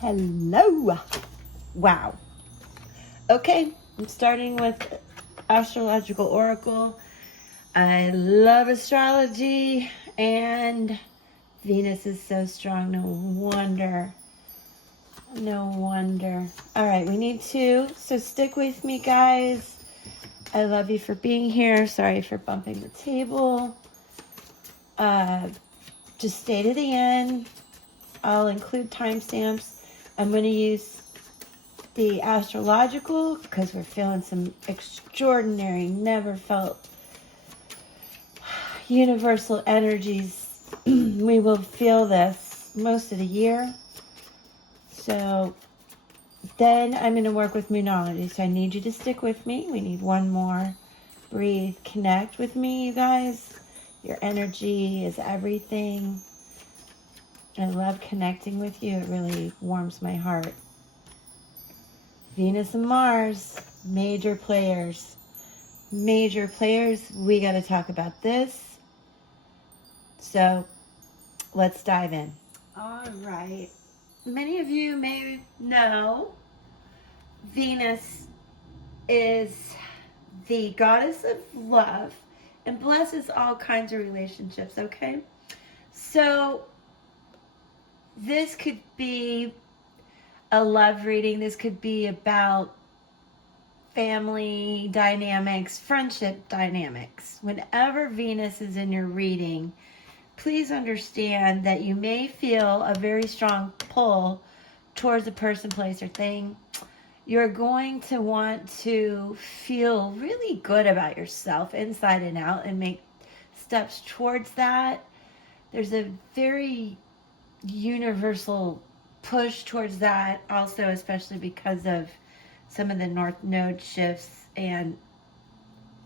Hello. Wow. Okay, I'm starting with Astrological Oracle. I love astrology, and Venus is so strong. No wonder. No wonder. All right, we need two, so stick with me, guys. I love you for being here. Sorry for bumping the table. Just stay to the end. I'll include timestamps. I'm going to use the astrological because we're feeling some extraordinary, never felt universal energies. We will feel this most of the year. So then I'm going to work with Moonology. So I need you to stick with me. We need one more. Breathe. Connect with me, you guys. Your energy is everything. I love connecting with you. It really warms my heart. Venus and Mars, major players. Major players. We got to talk about this. So let's dive in. All right. Many of you may know Venus is the goddess of love and blesses all kinds of relationships, okay? So this could be a love reading. This could be about family dynamics, friendship dynamics. Whenever Venus is in your reading, please understand that you may feel a very strong pull towards a person, place, or thing. You're going to want to feel really good about yourself inside and out and make steps towards that. There's a very universal push towards that also, especially because of some of the North Node shifts and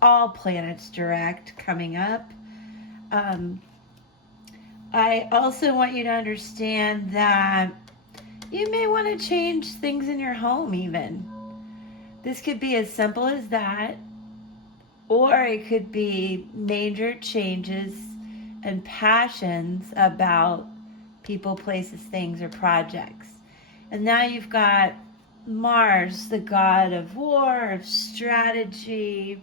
all planets direct coming up. I also want you to understand that you may want to change things in your home even. This could be as simple as that, or it could be major changes and passions about people, places, things, or projects. And now you've got Mars, the god of war, of strategy,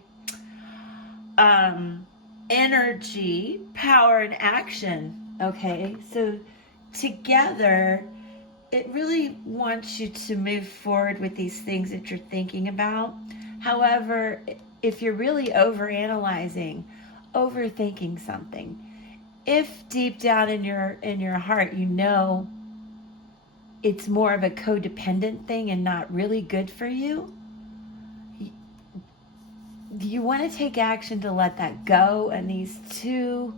energy, power, and action. Okay, so together, it really wants you to move forward with these things that you're thinking about. However, if you're really overanalyzing, overthinking something, if deep down in your heart you know it's more of a codependent thing and not really good for you, you want to take action to let that go, and these two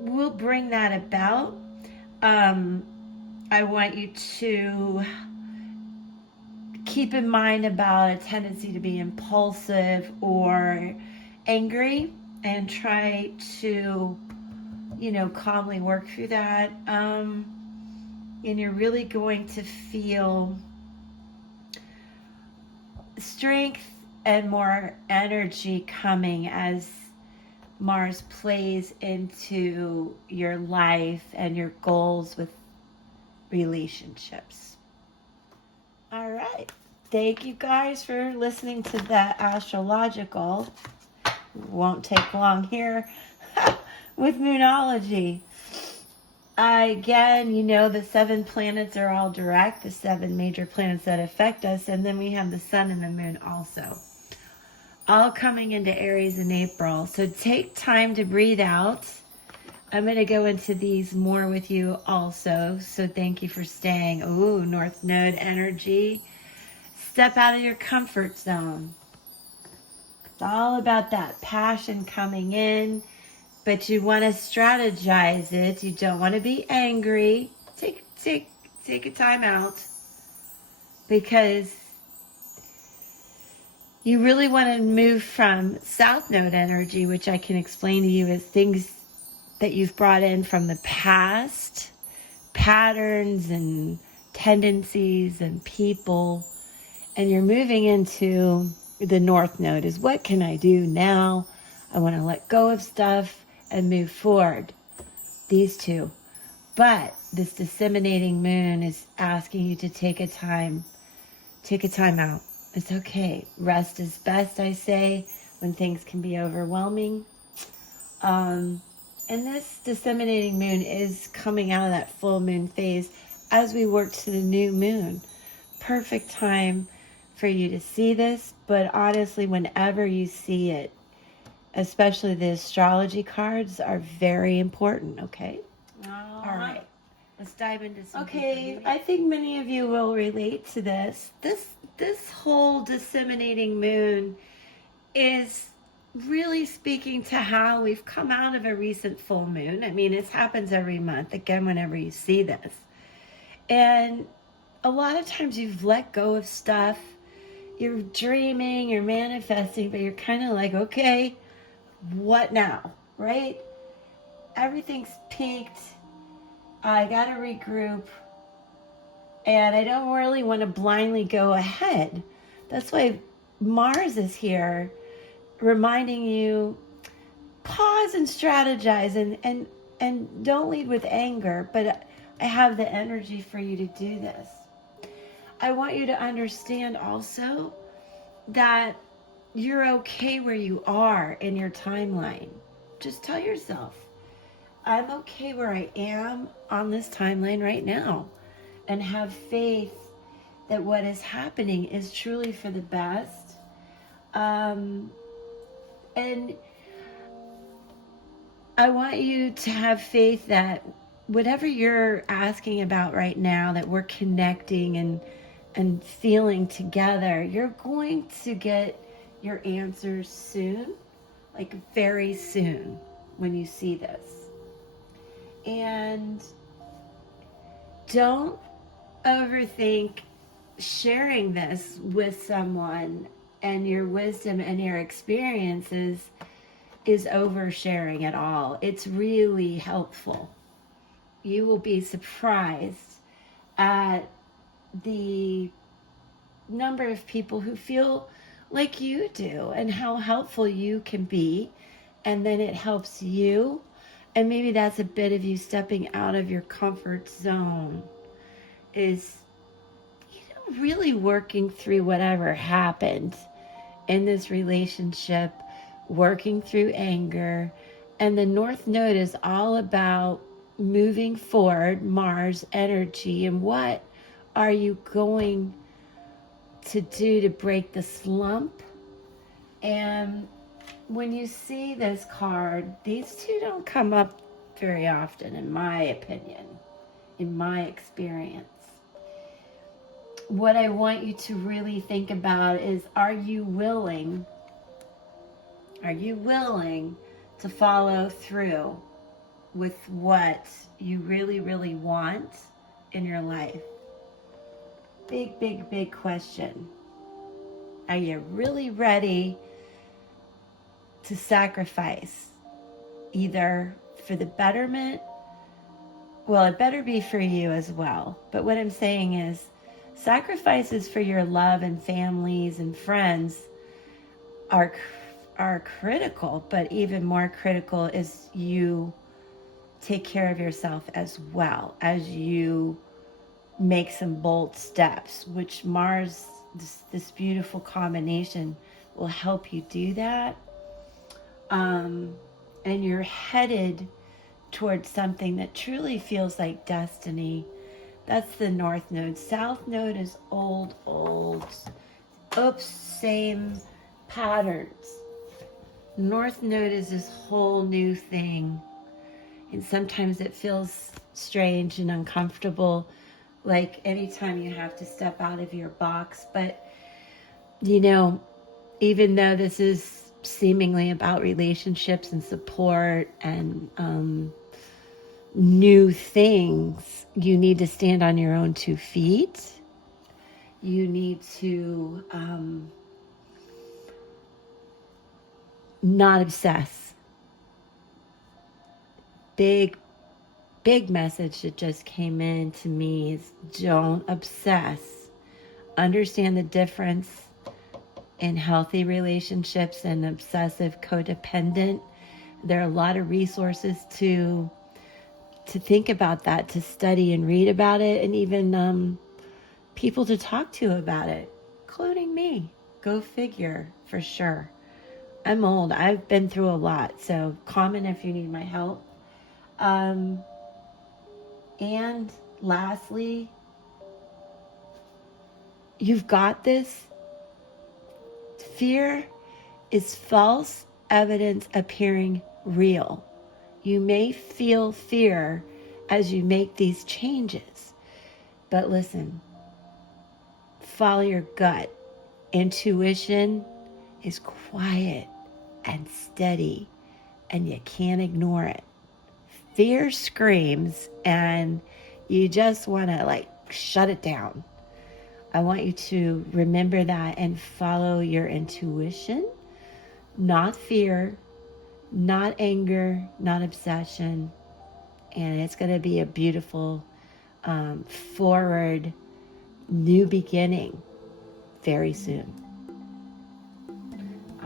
will bring that about. I want you to keep in mind about a tendency to be impulsive or angry, and try to, calmly work through that. And you're really going to feel strength and more energy coming as Mars plays into your life and your goals with relationships. All right. Thank you guys for listening to that astrological. Won't take long here with Moonology. Again, the 7 planets are all direct, the 7 major planets that affect us, and then we have the sun and the moon also. All coming into Aries in April. So take time to breathe out. I'm going to go into these more with you also. So thank you for staying. Ooh, North Node energy. Step out of your comfort zone. It's all about that passion coming in, but you want to strategize it. You don't want to be angry. Take a time out, because you really want to move from South Node energy, which I can explain to you as things that you've brought in from the past, patterns and tendencies and people, and you're moving into the North Node is what can I do now? I want to let go of stuff and move forward. These two. But this disseminating moon is asking you to take a time out. It's okay. Rest is best, I say, when things can be overwhelming. And this disseminating moon is coming out of that full moon phase as we work to the new moon. Perfect time for you to see this, but honestly, whenever you see it, especially the astrology cards, are very important, okay? All right. Let's dive into some. Okay, I think many of you will relate to this. This whole disseminating moon is really speaking to how we've come out of a recent full moon. I mean, it happens every month, again, whenever you see this. And a lot of times you've let go of stuff. You're dreaming, you're manifesting, but you're kind of like, okay, what now, right? Everything's peaked. I got to regroup. And I don't really want to blindly go ahead. That's why Mars is here, reminding you, pause and strategize, and don't lead with anger, but I have the energy for you to do this. I want you to understand also that you're okay where you are in your timeline. Just tell yourself, I'm okay where I am on this timeline right now, and have faith that what is happening is truly for the best. And I want you to have faith that whatever you're asking about right now, that we're connecting and feeling together, you're going to get your answers soon, like very soon when you see this. And don't overthink sharing this with someone, and your wisdom and your experiences is oversharing at all. It's really helpful. You will be surprised at the number of people who feel like you do and how helpful you can be, and then it helps you, and maybe that's a bit of you stepping out of your comfort zone, is really working through whatever happened in this relationship, working through anger. And the North Node is all about moving forward, Mars energy, and what are you going to do to break the slump. And when you see this card, these two don't come up very often, in my opinion, in my experience. What I want you to really think about is, are you willing to follow through with what you really, really want in your life? Big, big, big question. Are you really ready to sacrifice, either for the betterment? Well, it better be for you as well. But what I'm saying is, sacrifices for your love and families and friends are critical, but even more critical is you take care of yourself as well, as you make some bold steps, which Mars, this beautiful combination, will help you do that. And you're headed towards something that truly feels like destiny. That's the North Node. South Node is old. Oops, same patterns. North Node is this whole new thing. And sometimes it feels strange and uncomfortable, like anytime you have to step out of your box. But, even though this is seemingly about relationships and support and new things, you need to stand on your own 2 feet. You need to not obsess. Big message that just came in to me is, don't obsess. Understand the difference in healthy relationships and obsessive codependent. There are a lot of resources to to think about that, to study and read about it, and even people to talk to about it, including me. Go figure, for sure. I'm old. I've been through a lot, so comment if you need my help. And lastly, you've got this. Fear is false evidence appearing real. You may feel fear as you make these changes, but listen, follow your gut. Intuition is quiet and steady, and you can't ignore it. Fear screams, and you just want to shut it down. I want you to remember that and follow your intuition, not fear, not anger, not obsession. And it's going to be a beautiful, forward, new beginning very soon.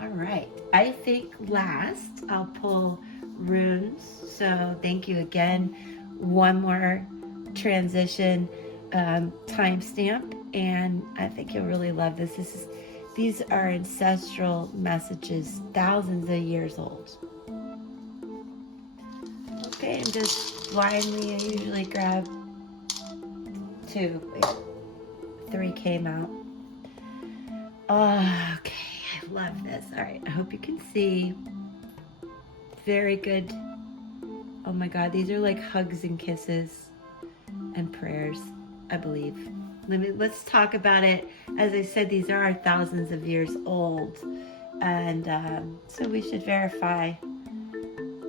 All right. I think last I'll pull runes. So thank you again. One more transition timestamp, and I think you'll really love this. These are ancestral messages, thousands of years old. Okay, and just blindly, I usually grab 2. Wait, 3 came out. Oh, okay, I love this. All right, I hope you can see. Very good. Oh my God, these are like hugs and kisses and prayers, I believe. Let's talk about it. As I said, these are thousands of years old, and so we should verify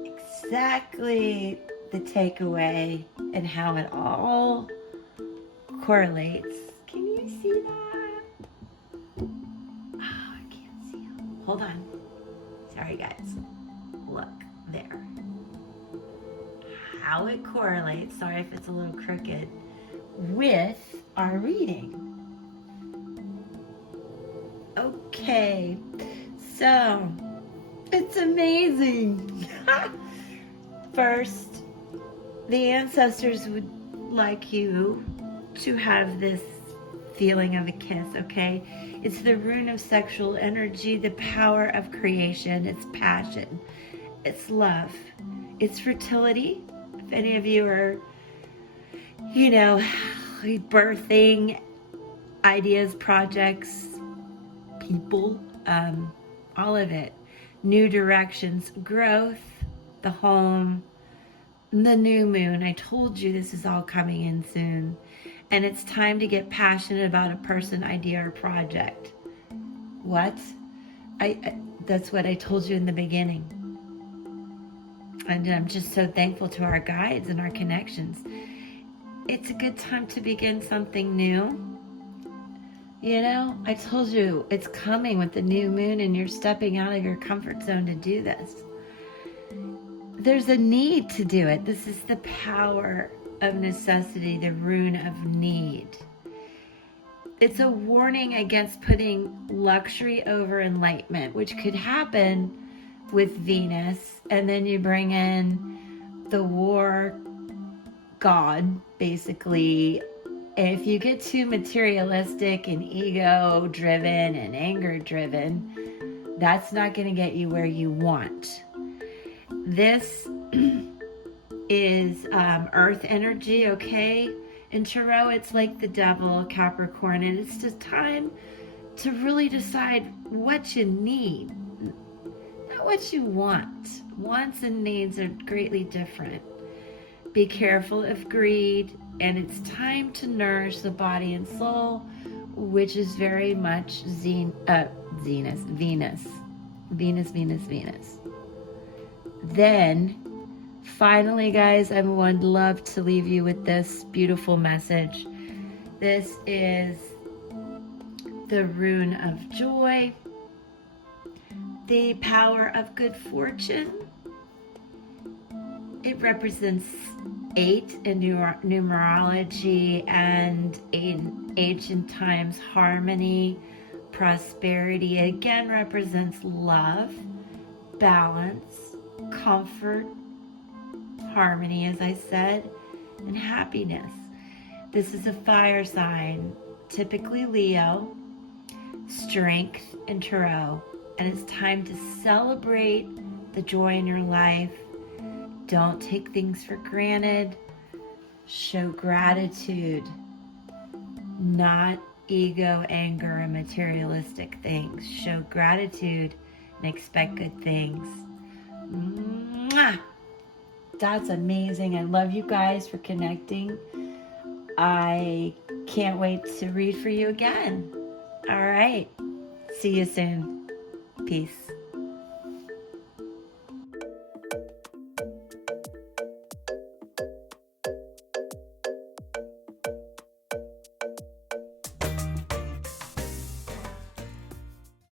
exactly the takeaway and how it all correlates. Can you see that? Oh, I can't see it. Hold on. Sorry, guys. Look there. How it correlates, sorry if it's a little crooked, with our reading. Okay, so it's amazing. First, the ancestors would like you to have this feeling of a kiss, okay? It's the rune of sexual energy, the power of creation, it's passion, it's love, it's fertility. If any of you are, birthing ideas, projects, people, all of it. New directions, growth, the home, the new moon. I told you this is all coming in soon. And it's time to get passionate about a person, idea, or project. What? That's what I told you in the beginning. And I'm just so thankful to our guides and our connections. It's a good time to begin something new. I told you it's coming with the new moon, and you're stepping out of your comfort zone to do this. There's a need to do it. This is the power of necessity, the rune of need. It's a warning against putting luxury over enlightenment, which could happen with Venus, and then you bring in the war god, basically. If you get too materialistic and ego driven and anger driven, that's not going to get you where you want. This is earth energy, okay? In Tarot, it's like the devil, Capricorn, and it's just time to really decide what you need, not what you want. Wants and needs are greatly different. Be careful of greed, and it's time to nourish the body and soul, which is very much Venus. Then, finally, guys, I would love to leave you with this beautiful message. This is the rune of joy, the power of good fortune. It represents 8 in numerology, and in ancient times, harmony, prosperity. It again represents love, balance, comfort, harmony, as I said, and happiness. This is a fire sign, typically Leo, strength and tarot, and it's time to celebrate the joy in your life. Don't take things for granted. Show gratitude, not ego, anger, and materialistic things. Show gratitude and expect good things. Mwah! That's amazing. I love you guys for connecting. I can't wait to read for you again. All right. See you soon. Peace.